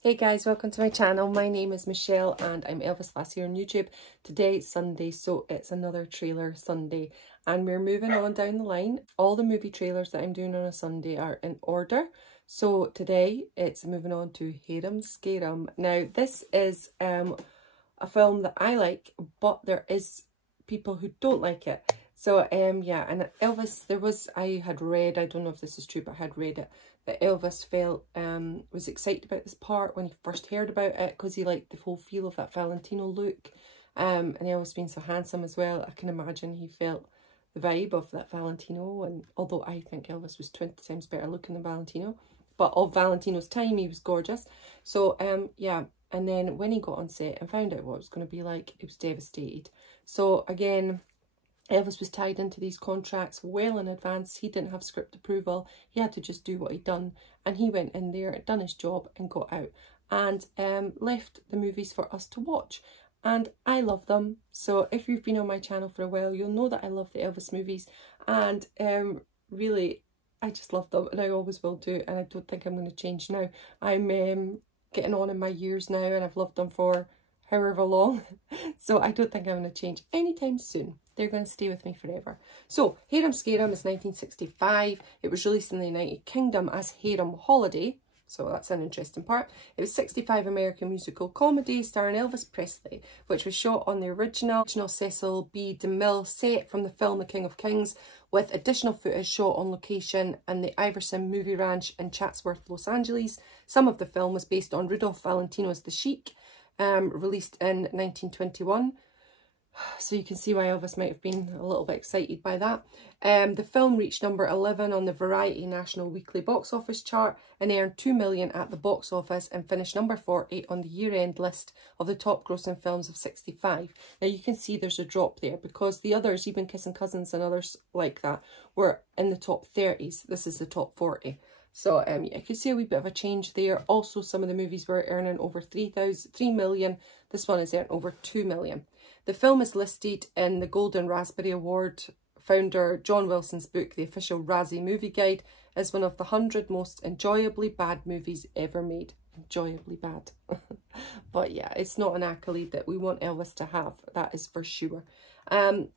Hey guys, welcome to my channel. My name is Michelle and I'm Elvislass here on YouTube. Today it's Sunday, so it's another trailer Sunday and we're moving on down the line. All the movie trailers that I'm doing on a Sunday are in order. So today it's moving on to HARUM, SCARUM. Now this is a film that I like, but there is people who don't like it. So yeah, and Elvis, I had read, I don't know if this is true, but I had read it, that Elvis was excited about this part when he first heard about it because he liked the whole feel of that Valentino look. And Elvis being so handsome as well, I can imagine he felt the vibe of that Valentino. And although I think Elvis was 20 times better looking than Valentino, but of Valentino's time, he was gorgeous. So yeah, and then when he got on set and found out what it was going to be like, he was devastated. So again, Elvis was tied into these contracts well in advance. He didn't have script approval. He had to just do what he'd done. And he went in there, done his job and got out. And left the movies for us to watch. And I love them. So if you've been on my channel for a while, you'll know that I love the Elvis movies. And really, I just love them. And I always will do. And I don't think I'm going to change now. I'm getting on in my years now and I've loved them for however long. So I don't think I'm going to change anytime soon. They're going to stay with me forever. So, HARUM SCARUM is 1965. It was released in the United Kingdom as HARUM Holiday. So that's an interesting part. It was 65 American musical comedy starring Elvis Presley, which was shot on the original Cecil B. DeMille set from the film The King of Kings, with additional footage shot on location in the Iverson Movie Ranch in Chatsworth, Los Angeles. Some of the film was based on Rudolph Valentino's The Sheik, released in 1921. So you can see why Elvis might have been a little bit excited by that. The film reached number 11 on the Variety National Weekly Box Office chart and earned $2 million at the box office and finished number 40 on the year-end list of the top grossing films of 65. Now you can see there's a drop there because the others, even Kissing Cousins and others like that, were in the top 30s. This is the top 40. So yeah, you can see a wee bit of a change there. Also, some of the movies were earning over 3 million. This one is earning over 2 million. The film is listed in the Golden Raspberry Award founder John Wilson's book, The Official Razzie Movie Guide, as one of the 100 most enjoyably bad movies ever made. Enjoyably bad. But yeah, it's not an accolade that we want Elvis to have. That is for sure. HARUM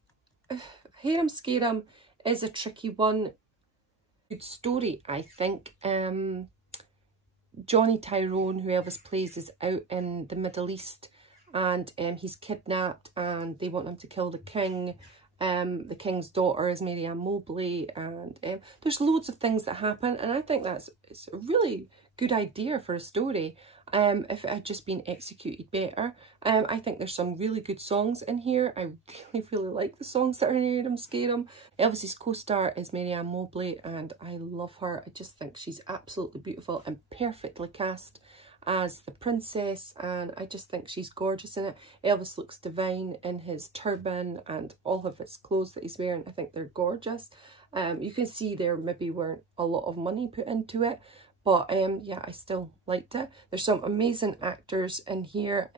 SCARUM is a tricky one. Good story, I think. Johnny Tyrone, who Elvis plays, is out in the Middle East and he's kidnapped and they want him to kill the king. The king's daughter is Mary Ann Mobley, and there's loads of things that happen, and I think it's a really good idea for a story if it had just been executed better. I think there's some really good songs in here. I really like the songs that are in HARUM SCARUM. Elvis's co-star is Mary Ann Mobley and I love her. I just think she's absolutely beautiful and perfectly cast as the princess, and I just think she's gorgeous in it. Elvis looks divine in his turban and all of his clothes that he's wearing. I think they're gorgeous. You can see there maybe weren't a lot of money put into it, but yeah, I still liked it. There's some amazing actors in here.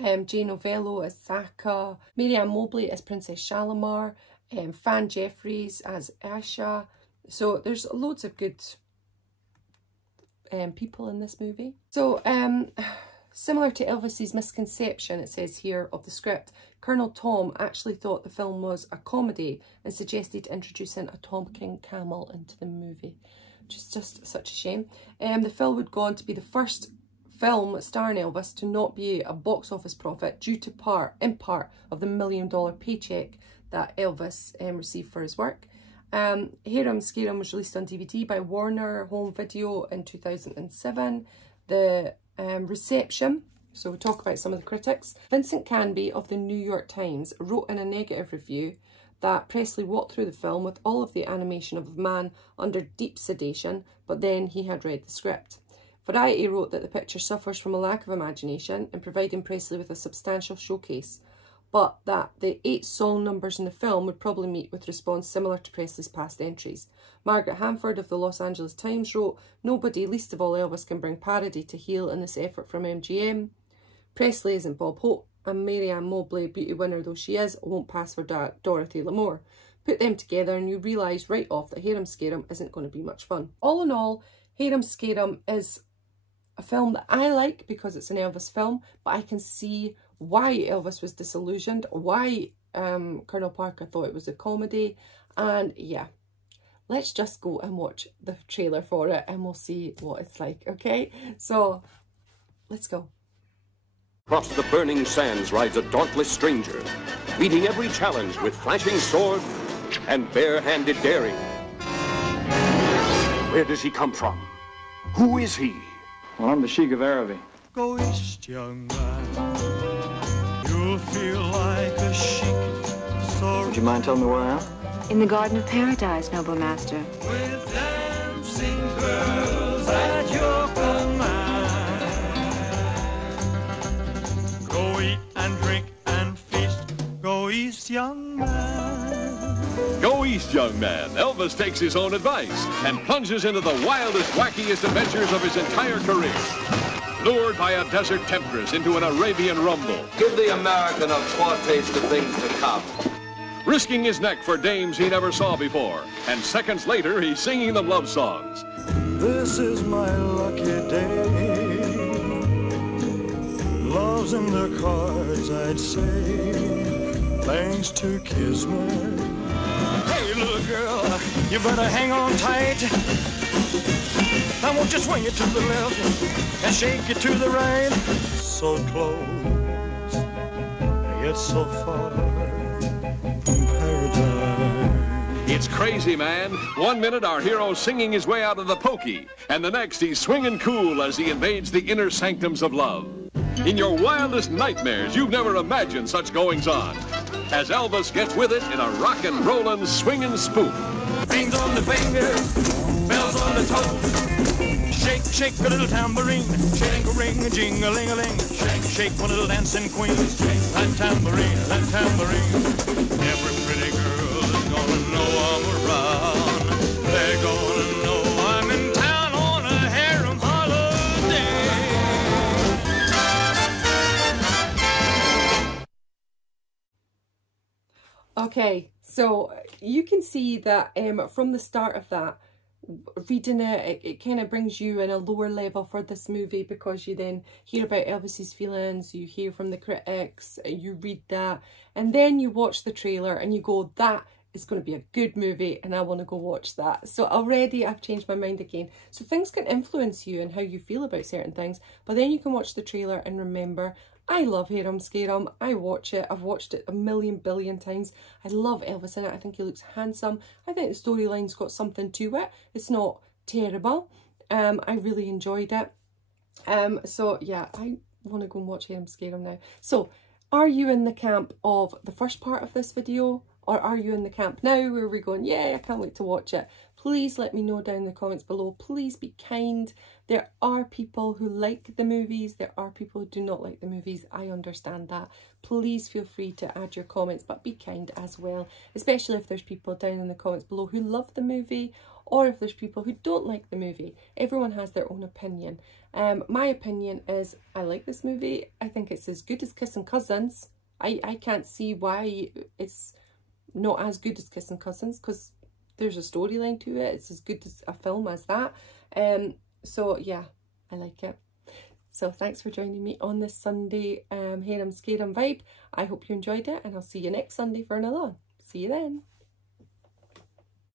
Jay Novello as Zaka, Mary Ann Mobley as Princess Shalimar, Fan Jeffries as Asha. So there's loads of good people in this movie. So similar to Elvis's misconception, it says here, of the script, Colonel Tom actually thought the film was a comedy and suggested introducing a Tom King camel into the movie, which is just such a shame. The film would go on to be the first film starring Elvis to not be a box office profit due to in part of the $1 million paycheck that Elvis received for his work. HARUM SCARUM was released on DVD by Warner Home Video in 2007. The reception, so we'll talk about some of the critics. Vincent Canby of the New York Times wrote in a negative review that Presley walked through the film with all of the animation of a man under deep sedation, but then he had read the script. Variety wrote that the picture suffers from a lack of imagination in providing Presley with a substantial showcase, but that the 8 song numbers in the film would probably meet with response similar to Presley's past entries. Margaret Hanford of the Los Angeles Times wrote, "Nobody, least of all Elvis, can bring parody to heel in this effort from MGM. Presley isn't Bob Hope, and Mary Ann Mobley, beauty winner though she is, won't pass for Dorothy Lamour. Put them together and you realise right off that HARUM SCARUM isn't going to be much fun." All in all, HARUM SCARUM is a film that I like because it's an Elvis film, but I can see why Elvis was disillusioned, why Colonel Parker thought it was a comedy. And yeah, let's just go and watch the trailer for it and we'll see what it's like, okay? So let's go. Across the burning sands rides a dauntless stranger, meeting every challenge with flashing sword and bare-handed daring. Where does he come from? Who is he? Well, I'm the Sheik of Araby. Go east, young man. You'll feel like a sheik. So Would you mind telling me where I am? In the Garden of Paradise, noble master. with dancing girls at your command. Go eat and drink and feast. Go east, young man. Go east, young man. Elvis takes his own advice and plunges into the wildest, wackiest adventures of his entire career. Lured by a desert temptress into an Arabian rumble. Give the American a foretaste of things to come. Risking his neck for dames he never saw before. And seconds later, he's singing them love songs. This is my lucky day. Love's in the cards, I'd say. Thanks to Kismet. Hey, little girl, you better hang on tight. I won't just swing it to the left and shake it to the right. So close, yet so far from paradise. It's crazy, man. 1 minute, our hero's singing his way out of the pokey, and the next, he's swinging cool as he invades the inner sanctums of love. In your wildest nightmares, you've never imagined such goings-on, as Elvis gets with it in a rockin', rollin', swingin' spoof. Rings on the fingers, bells on the toes. Shake, shake a little tambourine. Shake a ring, a jing-a-ling-a-ling. Shake, shake one little dancing queen. Shake that tambourine, that tambourine. Every pretty girl is gonna know I'm around. They're gonna know I'm in town on a harem holiday. Okay, so you can see that from the start of that, reading it kind of brings you in a lower level for this movie, because you then hear about Elvis's feelings, you hear from the critics, you read that, and then you watch the trailer and you go, that is going to be a good movie and I want to go watch that. So already I've changed my mind again. So things can influence you and how you feel about certain things, but then you can watch the trailer and remember, I love HARUM SCARUM. I watch it. I've watched it a million billion times. I love Elvis in it. I think he looks handsome. I think the storyline's got something to it. It's not terrible. I really enjoyed it. So yeah, I want to go and watch HARUM SCARUM now. So are you in the camp of the first part of this video? Or are you in the camp now where we're going, yeah, I can't wait to watch it? Please let me know down in the comments below. Please be kind. There are people who like the movies. There are people who do not like the movies. I understand that. Please feel free to add your comments, but be kind as well. Especially if there's people down in the comments below who love the movie, or if there's people who don't like the movie. Everyone has their own opinion. My opinion is I like this movie. I think it's as good as Kissing Cousins. I can't see why it's not as good as Kissing Cousins, because there's a storyline to it. It's as good as a film as that. So yeah, I like it. So thanks for joining me on this Sunday HARUM SCARUM vibe. I hope you enjoyed it, and I'll see you next Sunday for another one. See you then.